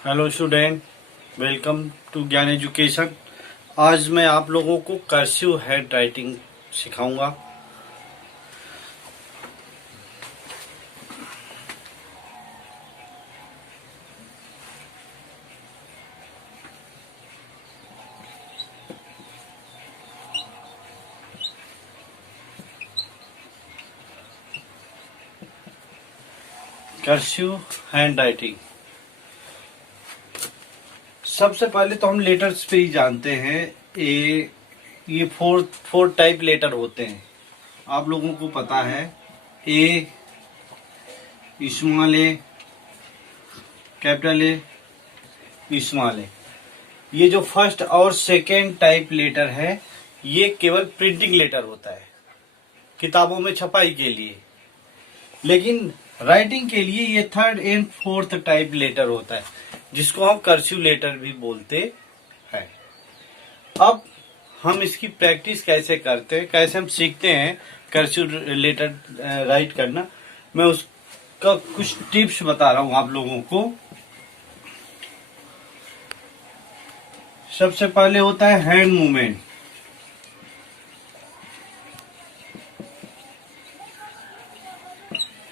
Hello student, welcome to ज्ञान education. आज मैं आप लोगों को कर्सिव हैंड राइटिंग सिखाऊंगा। कर्सिव हैंड राइटिंग, सबसे पहले तो हम लेटर्स पे ही जानते हैं। ये फोर टाइप लेटर होते हैं, आप लोगों को पता है। A, small A, capital A, small A. ये जो फर्स्ट और सेकेंड टाइप लेटर है, ये केवल प्रिंटिंग लेटर होता है, किताबों में छपाई के लिए। लेकिन राइटिंग के लिए ये third and fourth type letter होता है, जिसको हम कर्सिव लेटर भी बोलते हैं। अब हम इसकी प्रैक्टिस कैसे करते हैं, कैसे हम सीखते हैं कर्सिव लेटर राइट करना, मैं उसका कुछ टिप्स बता रहा हूं आप लोगों को। सबसे पहले होता है हैंड मूवमेंट।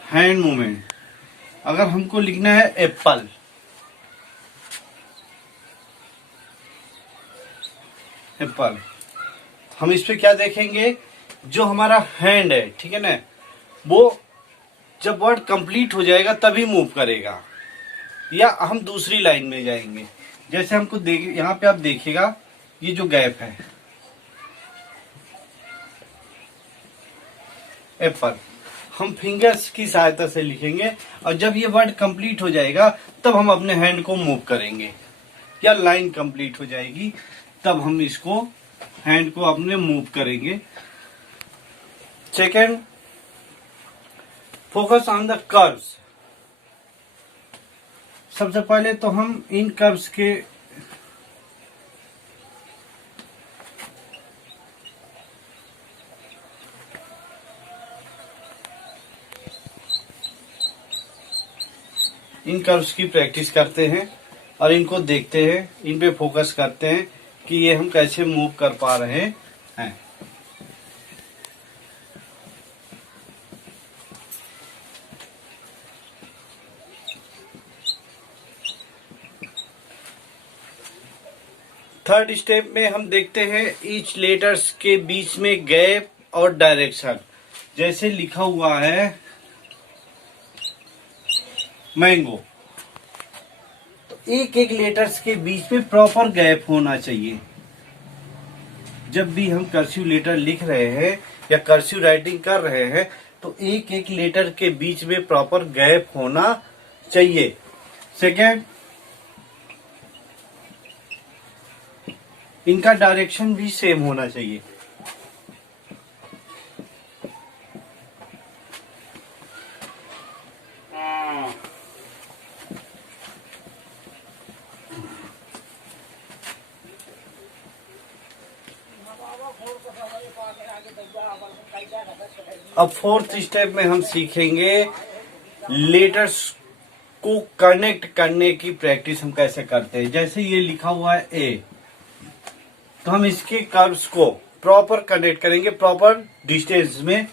हैंड मूवमेंट, अगर हमको लिखना है एप्पल, एप्पल, हम इस पे क्या देखेंगे, जो हमारा हैंड है, ठीक है ना, वो जब वर्ड कंप्लीट हो जाएगा तभी मूव करेगा, या हम दूसरी लाइन में जाएंगे। जैसे हमको यहाँ पे आप देखिएगा, ये जो गैप है, एप्पल, हम फिंगर्स की सहायता से लिखेंगे, और जब ये वर्ड कंप्लीट हो जाएगा तब हम अपने हैंड को मूव करेंगे, या लाइन कंप्लीट हो जाएगी तब हम इसको हैंड को अपने मूव करेंगे। Second, focus on the curves. सबसे पहले तो हम इन कर्व्स के इन कर्व्स की प्रैक्टिस करते हैं और इनको देखते हैं, इन पे फोकस करते हैं कि ये हम कैसे मूव कर पा रहे हैं। थर्ड स्टेप में हम देखते हैं ईच लेटर्स के बीच में गैप और डायरेक्शन। जैसे लिखा हुआ है मैंगो, तो एक एक लेटर्स के बीच में प्रॉपर गैप होना चाहिए। जब भी हम कर्सिव लेटर लिख रहे हैं या कर्सिव राइटिंग कर रहे हैं, तो एक एक लेटर के बीच में प्रॉपर गैप होना चाहिए। सेकेंड, इनका डायरेक्शन भी सेम होना चाहिए। अब फोर्थ स्टेप में हम सीखेंगे लेटर्स को कनेक्ट करने की प्रैक्टिस हम कैसे करते हैं। जैसे ये लिखा हुआ है ए, तो हम इसके कर्व्स को प्रॉपर कनेक्ट करेंगे, प्रॉपर डिस्टेंस में।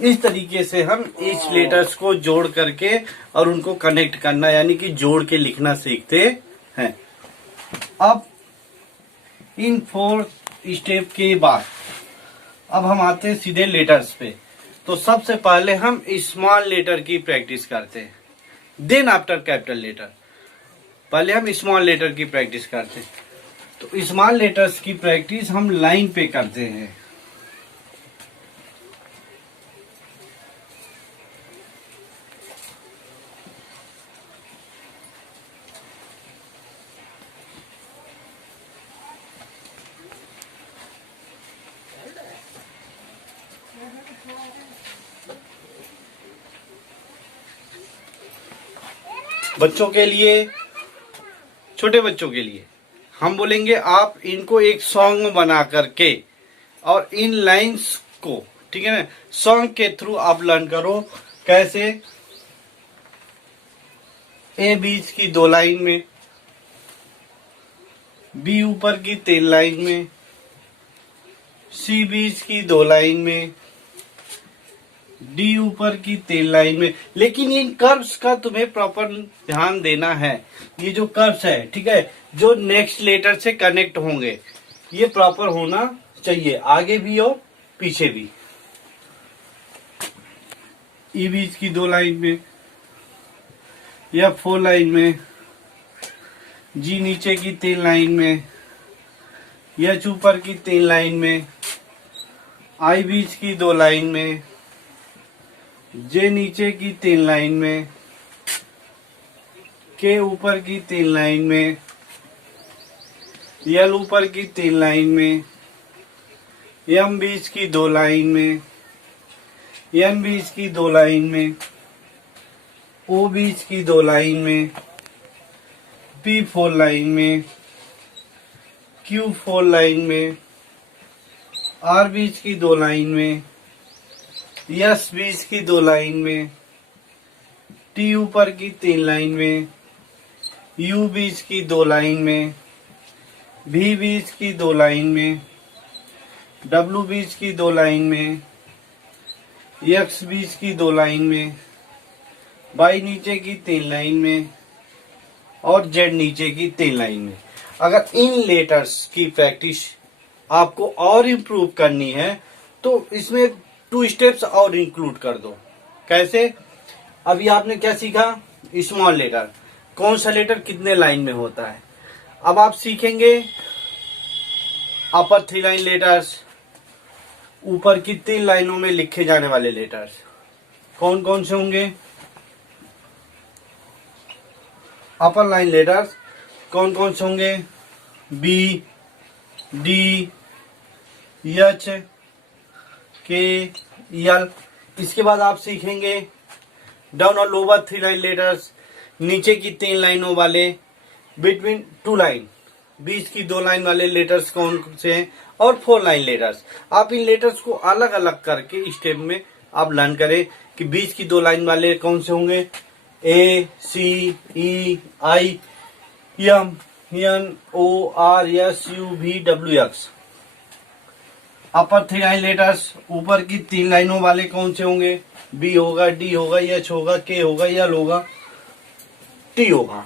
इस तरीके से हम ईच लेटर्स को जोड़ करके और उनको कनेक्ट करना, यानी कि जोड़ के लिखना सीखते हैं। अब इन फोर स्टेप के बाद अब हम आते हैं सीधे लेटर्स पे। तो सबसे पहले हम स्मॉल लेटर की प्रैक्टिस करते हैं, देन आफ्टर कैपिटल लेटर। पहले हम स्मॉल लेटर की प्रैक्टिस करते हैं। तो स्मॉल लेटर्स की प्रैक्टिस हम लाइन पे करते हैं। बच्चों के लिए, छोटे बच्चों के लिए हम बोलेंगे आप इनको एक सॉन्ग बना करके और इन लाइंस को, ठीक है ना, सॉन्ग के थ्रू आप लर्न करो। कैसे? ए बीच की 2 लाइन में, बी ऊपर की 3 लाइन में, सी बीच की 2 लाइन में, डी ऊपर की 3 लाइन में। लेकिन इन कर्व्स का तुम्हें प्रॉपर ध्यान देना है। ये जो कर्व्स है, ठीक है, जो नेक्स्ट लेटर से कनेक्ट होंगे, ये प्रॉपर होना चाहिए, आगे भी और पीछे भी। ई बीच की 2 लाइन में या 4 लाइन में, जी नीचे की 3 लाइन में, एच ऊपर की 3 लाइन में, आई बीच की 2 लाइन में, जे नीचे की 3 लाइन में, के ऊपर की 3 लाइन में, यल ऊपर की 3 लाइन में, एम बीच की 2 लाइन में, एन बीच की 2 लाइन में, ओ बीच की 2 लाइन में, पी 4 लाइन में, क्यू 4 लाइन में, आर बीच की 2 लाइन में, एस बीच की 2 लाइन में, टी ऊपर की 3 लाइन में, यू बीच की 2 लाइन में, भी बीच की 2 लाइन में, डब्ल्यू बीच की 2 लाइन में, एक्स बीच की 2 लाइन में, वाई नीचे की 3 लाइन में और जेड नीचे की 3 लाइन में। अगर इन लेटर्स की प्रैक्टिस आपको और इम्प्रूव करनी है तो इसमें 2 स्टेप्स और इंक्लूड कर दो। कैसे? अभी आपने क्या सीखा? स्मॉल लेटर, कौन सा लेटर कितने लाइन में होता है। अब आप सीखेंगे अपर 3 लाइन लेटर्स, ऊपर की 3 लाइनों में लिखे जाने वाले लेटर्स कौन कौन से होंगे। अपर लाइन लेटर्स कौन कौन से होंगे? बी, डी, एच, के, यल। इसके बाद आप सीखेंगे डाउन और लोअर 3 लाइन लेटर्स, नीचे की 3 लाइनों वाले, बिटवीन 2 लाइन, बीच की 2 लाइन वाले लेटर्स कौन से हैं, और 4 लाइन लेटर्स। आप इन लेटर्स को अलग अलग करके स्टेप में आप लर्न करें कि बीच की 2 लाइन वाले कौन से होंगे। A, C, E, I, M, N, O, R, S, U, V, W, X. Upper 3 line letters, ऊपर की 3 लाइनों वाले कौन से होंगे? बी होगा, डी होगा, एच होगा, के होगा, यल होगा, टी होगा।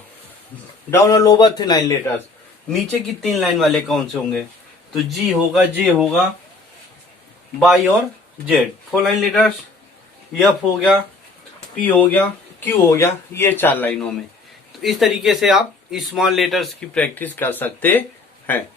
डाउन और लोअर 3 लाइन लेटर्स, नीचे की 3 लाइन वाले कौन से होंगे? तो जी होगा, जे होगा, वाई और जेड। 4 लाइन लेटर्स, एफ हो गया, पी हो गया, क्यू हो गया, ये 4 लाइनों में। तो इस तरीके से आप स्मॉल लेटर्स की प्रैक्टिस कर सकते हैं।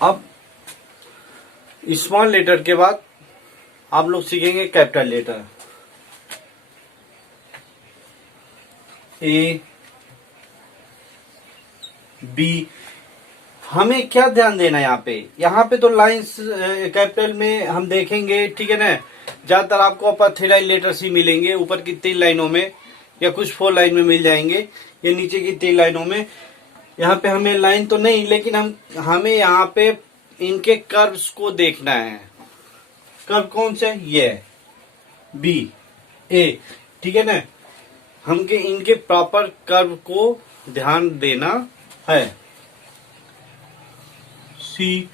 अब स्मॉल लेटर के बाद आप लोग सीखेंगे कैपिटल लेटर। ए, बी। हमें क्या ध्यान देना है यहाँ पे तो लाइंस कैपिटल में हम देखेंगे, ठीक है ना। ज्यादातर आपको अपर 3 लाइन लेटर्स ही मिलेंगे, ऊपर की 3 लाइनों में या कुछ 4 लाइन में मिल जाएंगे, या नीचे की 3 लाइनों में। यहाँ पे हमें लाइन तो नहीं, लेकिन हमें यहाँ पे इनके कर्व्स को देखना है। कर्व कौन से? ये बी, ए, ठीक है ना। हमके इनके प्रॉपर कर्व को ध्यान देना है। सी,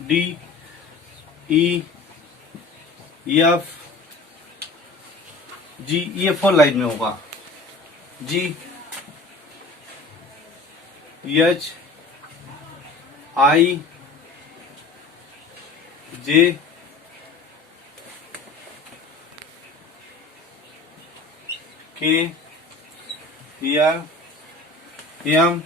डी, ई, एफ जी, ये 4 लाइन में होगा। जी H I J K R M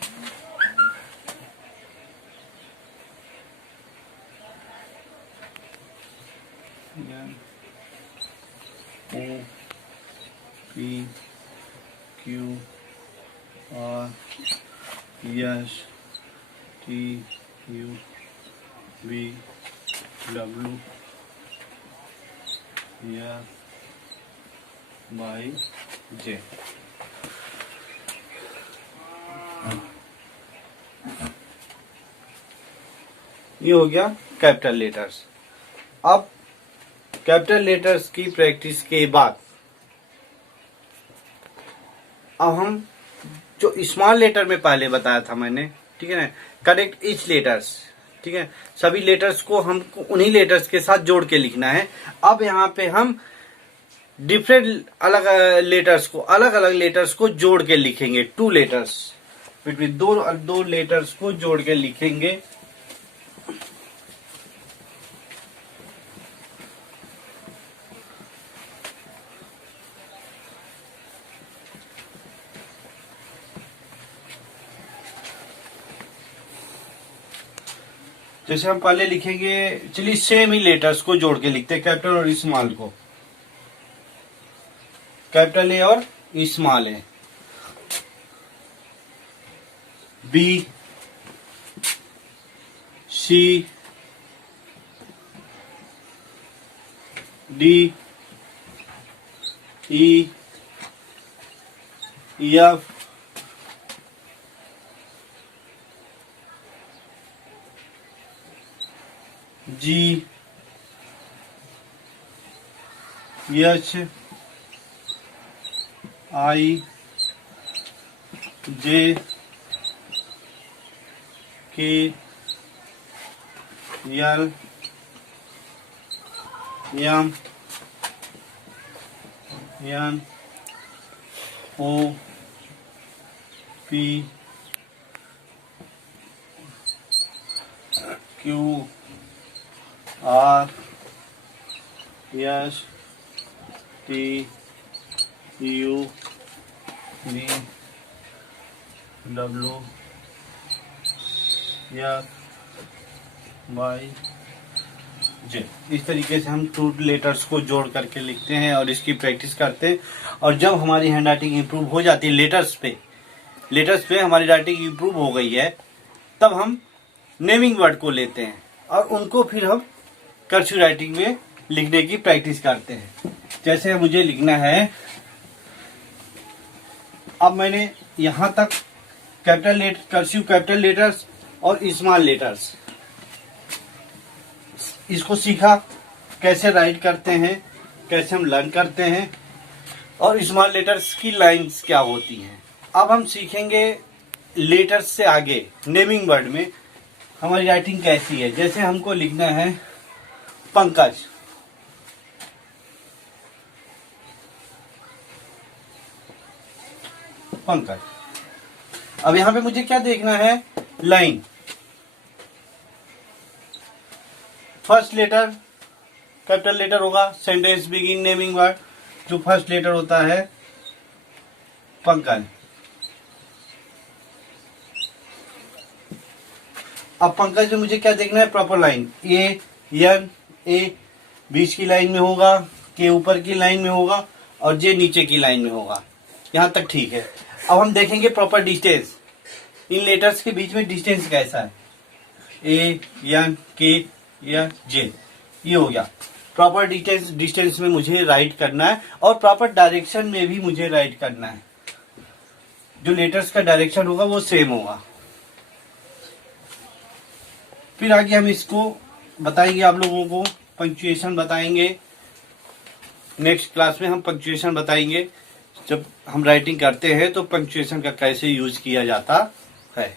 O P Q R S T U V W F Y J. ये हो गया कैपिटल लेटर्स। अब कैपिटल लेटर्स की प्रैक्टिस के बाद अब हम जो स्मॉल लेटर में पहले बताया था मैंने, ठीक है ना, करेक्ट ईच लेटर्स, ठीक है, सभी लेटर्स को हमको उन्हीं लेटर्स के साथ जोड़ के लिखना है। अब यहाँ पे हम डिफरेंट अलग अलग लेटर्स को जोड़ के लिखेंगे। 2 लेटर्स बिटवीन दो लेटर्स को जोड़ के लिखेंगे। जैसे हम पहले लिखेंगे, चलिए सेम ही लेटर्स को जोड़ के लिखते हैं, कैपिटल और स्मॉल को। कैपिटल ए और small A, B C D E F G H I J K L M N O P Q R S T U V W F Y J. इस तरीके से हम 2 letters को जोड़ करके लिखते हैं और इसकी प्रैक्टिस करते हैं। और जब हमारी हैंड राइटिंग इम्प्रूव हो जाती है, लेटर्स पे हमारी राइटिंग इम्प्रूव हो गई है, तब हम नेमिंग वर्ड को लेते हैं और उनको फिर हम कर्सिव राइटिंग में लिखने की प्रैक्टिस करते हैं। जैसे मुझे लिखना है, अब मैंने यहां तक कर्सिव कैपिटल लेटर्स और स्मॉल लेटर्स इसको सीखा, कैसे राइट करते हैं, कैसे हम लर्न करते हैं और स्मॉल लेटर्स की लाइंस क्या होती हैं। अब हम सीखेंगे लेटर्स से आगे नेमिंग वर्ड में हमारी राइटिंग कैसी है। जैसे हमको लिखना है पंकज, पंकज। अब यहां पे मुझे क्या देखना है, line. First letter capital letter होगा, सेंटेंस बिगिन नेमिंग वर्ड, जो फर्स्ट लेटर होता है पंकज। अब पंकज में मुझे क्या देखना है, proper line. A N A बीच की लाइन में होगा, के ऊपर की लाइन में होगा और जे नीचे की लाइन में होगा। यहां तक ठीक है। अब हम देखेंगे प्रॉपर डिस्टेंस, इन लेटर्स के बीच में डिस्टेंस कैसा है। ए एन के या जे, ये हो गया। प्रॉपर डिस्टेंस में मुझे राइट करना है और प्रॉपर डायरेक्शन में भी मुझे राइट करना है। जो लेटर्स का डायरेक्शन होगा वो सेम होगा। फिर आगे हम इसको बताएंगे, आप लोगों को पंक्चुएशन बताएंगे। नेक्स्ट क्लास में हम पंक्चुएशन बताएंगे, जब हम राइटिंग करते हैं तो पंक्चुएशन का कैसे यूज किया जाता है।